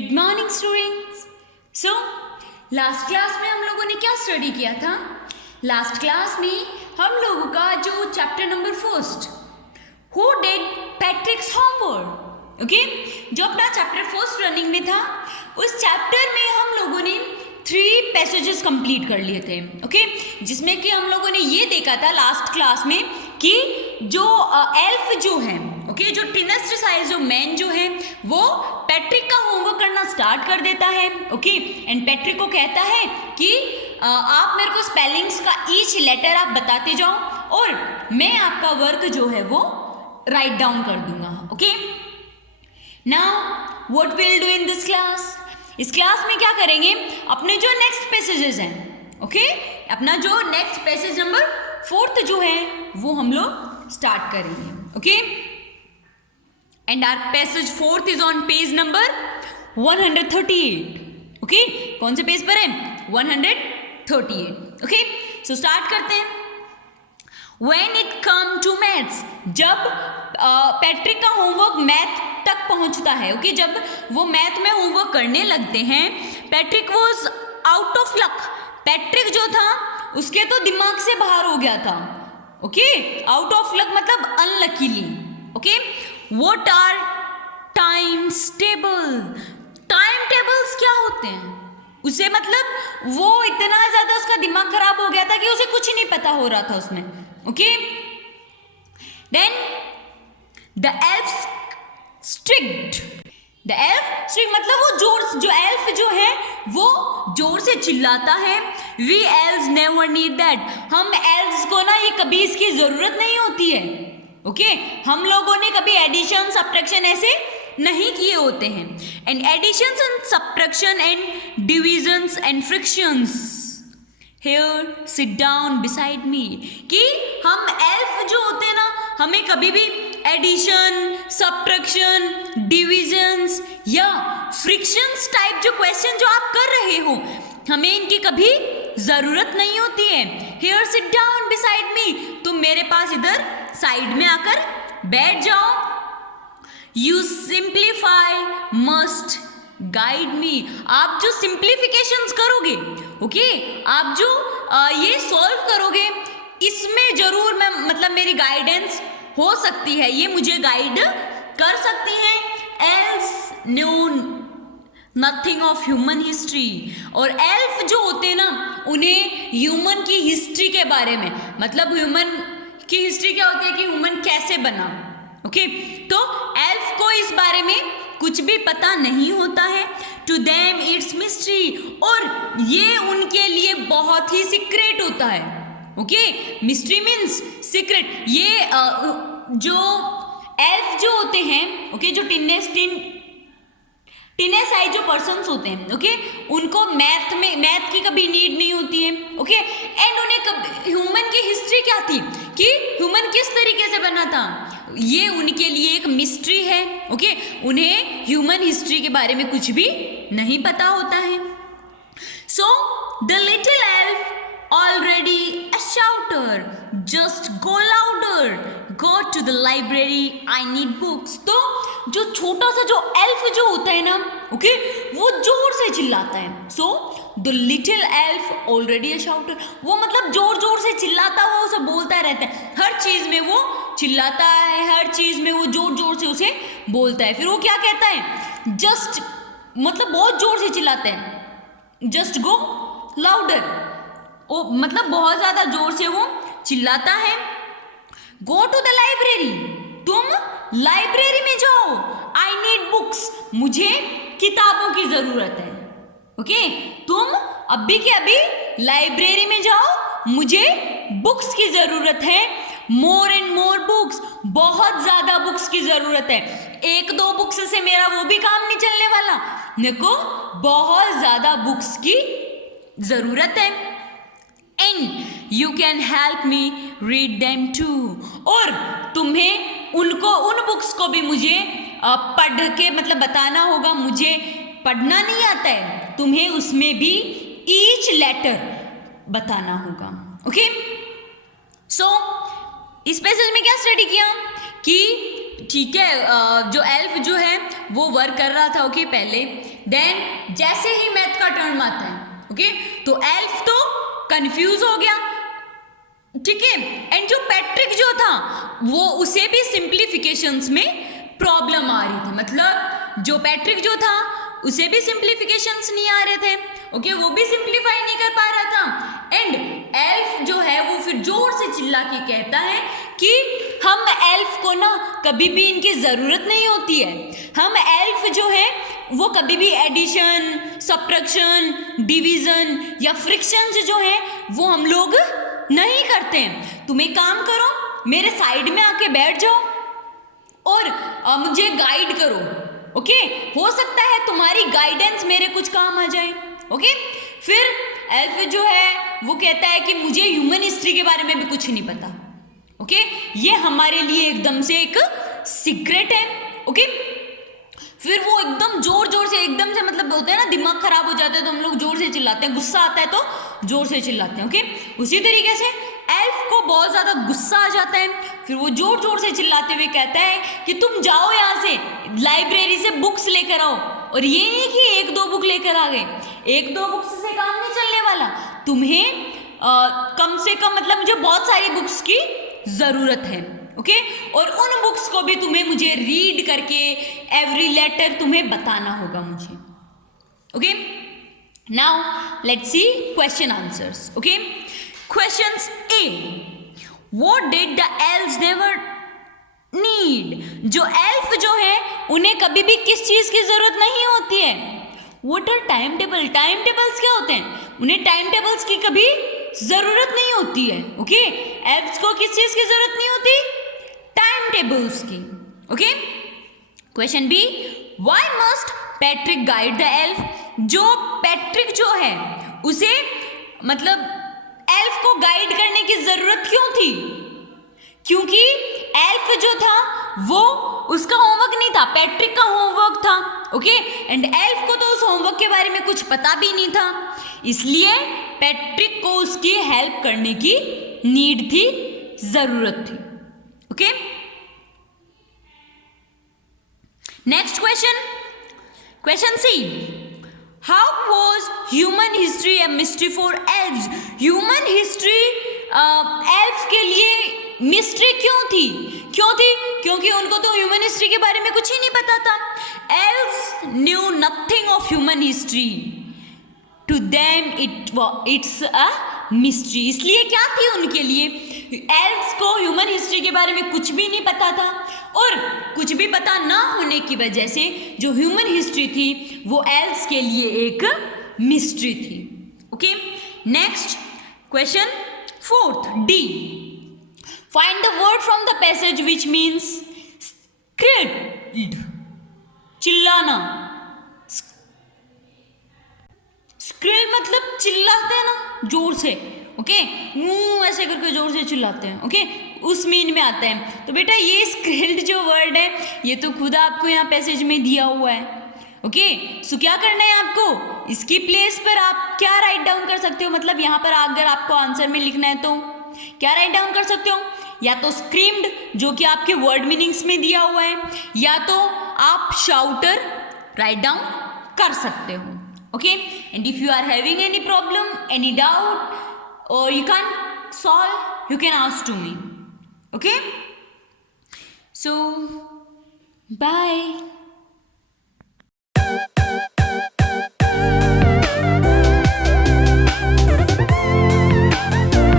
Good morning students. So last class में हम लोगों ने क्या स्टडी किया था? लास्ट क्लास में हम लोगों का जो chapter number first, who did पैट्रिक्स homework, okay, जो अपना चैप्टर फर्स्ट रनिंग में था, उस चैप्टर में हम लोगों ने 3 पैसेजेस कंप्लीट कर लिए थे, ओके, जिसमें कि हम लोगों ने ये देखा था लास्ट क्लास में कि जो एल्फ जो है, ओके, जो टिनेस्ट साइज जो मैन जो है वो पैट्रिक का होमवर्क करना स्टार्ट कर देता है, ओके, एंड पैट्रिक को कहता है कि आप मेरे को स्पेलिंग्स का ईच लेटर आप बताते जाओ और मैं आपका वर्क जो है वो राइट डाउन कर दूंगा, okay. Now what will do in this class? इस क्लास में क्या करेंगे? अपने जो नेक्स्ट पैसेजेस हैं, ओके, अपना जो नेक्स्ट पैसेज नंबर 4 जो है वो हम लोग स्टार्ट करेंगे, okay. And our passage 4 is on page number 138, okay. कौन से पेज पर है? 138, ओके। सो स्टार्ट करते हैं। When it come to maths, जब पैट्रिक का होमवर्क मैथ तक पहुंचता है, ओके, जब वो मैथ में होमवर्क करने लगते हैं, Patrick was out of luck. Patrick जो था उसके तो दिमाग से बाहर हो गया था, ओके। आउट ऑफ लक मतलब unluckily, okay. What are times table? Time tables क्या होते हैं? उसे मतलब वो इतना ज्यादा उसका दिमाग खराब हो गया था कि उसे कुछ नहीं पता हो रहा था उसमें, okay. Then the elf strict. The elf strict मतलब वो जोर, जो एल्फ जो है वो जोर से चिल्लाता है। We elves never need that. हम एल्व्स को ना ये कभी इसकी जरूरत नहीं होती है, ओके। हम लोगों ने कभी एडिशन सब्ट्रैक्शन ऐसे नहीं किए होते हैं। And additions and subtraction and divisions and fractions, here sit down beside me. कि हम एल्फ जो होते हैं ना, हमें कभी भी एडिशन, सब्ट्रैक्शन, डिविजन्स या फ्रिक्शंस टाइप जो क्वेश्चन जो आप कर रहे हो, हमें इनकी कभी जरूरत नहीं होती है। हियर सिट डाउन बिसाइड मी, तुम मेरे पास इधर साइड में आकर बैठ जाओ। You simplify must guide me. आप जो सिंप्लीफिकेशंस करोगे, ओके, आप जो ये सॉल्व करोगे, इसमें जरूर मैं मतलब मेरी गाइडेंस हो सकती है, ये मुझे गाइड कर सकती है। Elves know nothing of human history. और एल्फ जो होते हैं ना, उन्हें ह्यूमन की हिस्ट्री के बारे में, मतलब ह्यूमन की हिस्ट्री क्या होती है कि ह्यूमन कैसे बना, ओके, तो एल्फ को इस बारे में कुछ भी पता नहीं होता है। टू देम इट्स मिस्ट्री, और ये उनके लिए बहुत ही सीक्रेट होता है, ओके। Mystery means secret. ये जो एल्फ जो होते हैं, ओके, जो टिनेसाइज जो पर्सन्स होते हैं, ओके, उनको मैथ की कभी नीड नहीं होती है, ओके। एंड उन्हें कभी ह्यूमन की हिस्ट्री क्या थी कि ह्यूमन किस तरीके से बना था, ये उनके लिए एक मिस्ट्री है, ओके। उन्हें ह्यूमन हिस्ट्री के बारे में कुछ भी नहीं पता होता है। So the little elf already a shouter, just go louder, go to the library, I need books. तो जो छोटा सा जो एल्फ जो होता है ना, ओके, वो जोर से चिल्लाता है। So the little elf already a शाउटर, वो मतलब जोर जोर से चिल्लाता हुआ उसे बोलता रहता है। हर चीज में वो चिल्लाता है, हर चीज में वो जोर जोर से उसे बोलता है। फिर वो क्या कहता है? जस्ट मतलब बहुत जोर से चिल्लाता है, जस्ट गो लाउडर, ओ मतलब बहुत ज्यादा जोर से वो चिल्लाता है। गो टू द लाइब्रेरी, तुम लाइब्रेरी में जाओ। आई नीड बुक्स, मुझे किताबों की जरूरत है, ओके। तुम अभी के अभी लाइब्रेरी में जाओ, मुझे बुक्स की जरूरत है। मोर एंड मोर बुक्स, बहुत ज्यादा बुक्स की जरूरत है। 1-2 बुक्स से मेरा वो भी काम नहीं चलने वाला, मेरे को बहुत ज्यादा बुक्स की जरूरत है। And you can help me read them too, और तुम्हें उनको उन बुक्स को भी मुझे पढ़ के मतलब बताना होगा। मुझे पढ़ना नहीं आता है, तुम्हें उसमें भी ईच लेटर बताना होगा, ओके। सो इस पैसेज में क्या स्टडी किया कि ठीक है, जो एल्फ जो है वो वर्क कर रहा था, ओके, पहले देन जैसे ही मैथ का टर्म आता है, ओके, तो एल्फ तो कंफ्यूज हो गया, ठीक है। एंड जो पैट्रिक जो था वो उसे भी सिंप्लीफिकेशंस में प्रॉब्लम आ रही थी, मतलब जो पैट्रिक जो था उसे भी सिंप्लीफिकेशंस नहीं आ रहे थे, ओके, वो भी सिंप्लीफाई नहीं कर पा रहा था। एंड एल्फ जो है वो फिर जोर से चिल्ला के कहता है कि हम एल्फ को ना कभी भी इनकी ज़रूरत नहीं होती है, हम एल्फ जो है वो कभी भी एडिशन, सब्ट्रैक्शन, डिवीज़न या फ्रिक्शंस जो है वो हम लोग नहीं करते हैं। तुम एक काम करो, मेरे साइड में आके बैठ जाओ और मुझे गाइड करो, ओके, हो सकता है तुम्हारी गाइडेंस मेरे कुछ काम आ जाए, ओके। फिर एल्फ जो है वो कहता है कि मुझे ह्यूमन हिस्ट्री के बारे में भी कुछ नहीं पता, ओके, ये हमारे लिए एकदम से एक सीक्रेट है, ओके। फिर वो एकदम जोर जोर से, एकदम से मतलब बोलते हैं ना दिमाग खराब हो जाता है तो हम लोग जोर से चिल्लाते हैं, गुस्सा आता है तो जोर से चिल्लाते हैं, ओके। उसी तरीके से एल्फ को बहुत ज़्यादा गुस्सा आ जाता है, फिर वो जोर जोर से चिल्लाते हुए कहता है कि तुम जाओ यहाँ से, लाइब्रेरी से बुक्स लेकर आओ। और ये नहीं कि एक दो बुक लेकर आ गए, एक दो बुक्स से काम नहीं चलने वाला, तुम्हें कम से कम मतलब मुझे बहुत सारी बुक्स की ज़रूरत है, ओके, और उन बुक्स को भी तुम्हें मुझे रीड करके एवरी लेटर तुम्हें बताना होगा मुझे, okay. Now let's see question answers, okay. Questions A, what did the elves never need, जो एल्फ जो है उन्हें कभी भी किस चीज़ की ज़रूरत नहीं होती है। What are time table, time tables क्या होते हैं, उन्हें टाइम टेबल्स की कभी ज़रूरत नहीं होती है, ओके। एल्व्स को किस चीज़ की ज़रूरत नहीं होती, टाइम टेबल्स की, okay. Question B, why must Patrick guide the elf, जो पैट्रिक जो है उसे मतलब एल्फ को गाइड करने की जरूरत क्यों थी, क्योंकि एल्फ जो था वो उसका होमवर्क नहीं था, पैट्रिक का होमवर्क था, ओके। एंड एल्फ को तो उस होमवर्क के बारे में कुछ पता भी नहीं था, इसलिए पैट्रिक को उसकी हेल्प करने की नीड थी, जरूरत थी, okay. Next question, question C, how was human history a mystery for elves, human history elves के लिए मिस्ट्री क्यों थी, क्यों थी, क्योंकि उनको तो ह्यूमन हिस्ट्री के बारे में कुछ ही नहीं पता था। Elves knew nothing of human history, to them it's a mystery, इसलिए क्या थी उनके लिए, एल्व्स को ह्यूमन हिस्ट्री के बारे में कुछ भी नहीं पता था, और कुछ भी पता ना होने की वजह से जो ह्यूमन हिस्ट्री थी वो एल्व्स के लिए एक मिस्ट्री थी, okay. Next question fourth D, find the word from the passage which means shrilled, चिल्लाना, स्क्रिल मतलब चिल्लाते हैं ना जोर से, ओके, ऐसे करके जोर से चिल्लाते हैं, ओके, उस मीन में आता है। तो बेटा ये स्क्रिल्ड जो वर्ड है ये तो खुद आपको यहाँ पैसेज में दिया हुआ है, ओके। सो क्या करना है आपको, इसकी प्लेस पर आप क्या राइट डाउन कर सकते हो, मतलब यहाँ पर अगर आपको आंसर में लिखना है तो क्या राइट डाउन कर सकते हो, या तो स्क्रीम्ड जो कि आपके वर्ड मीनिंग्स में दिया हुआ है, या तो आप शाउटर राइट डाउन कर सकते हो, okay. And if you are having any problem, any doubt, or you can't solve, you can ask to me, okay. So bye.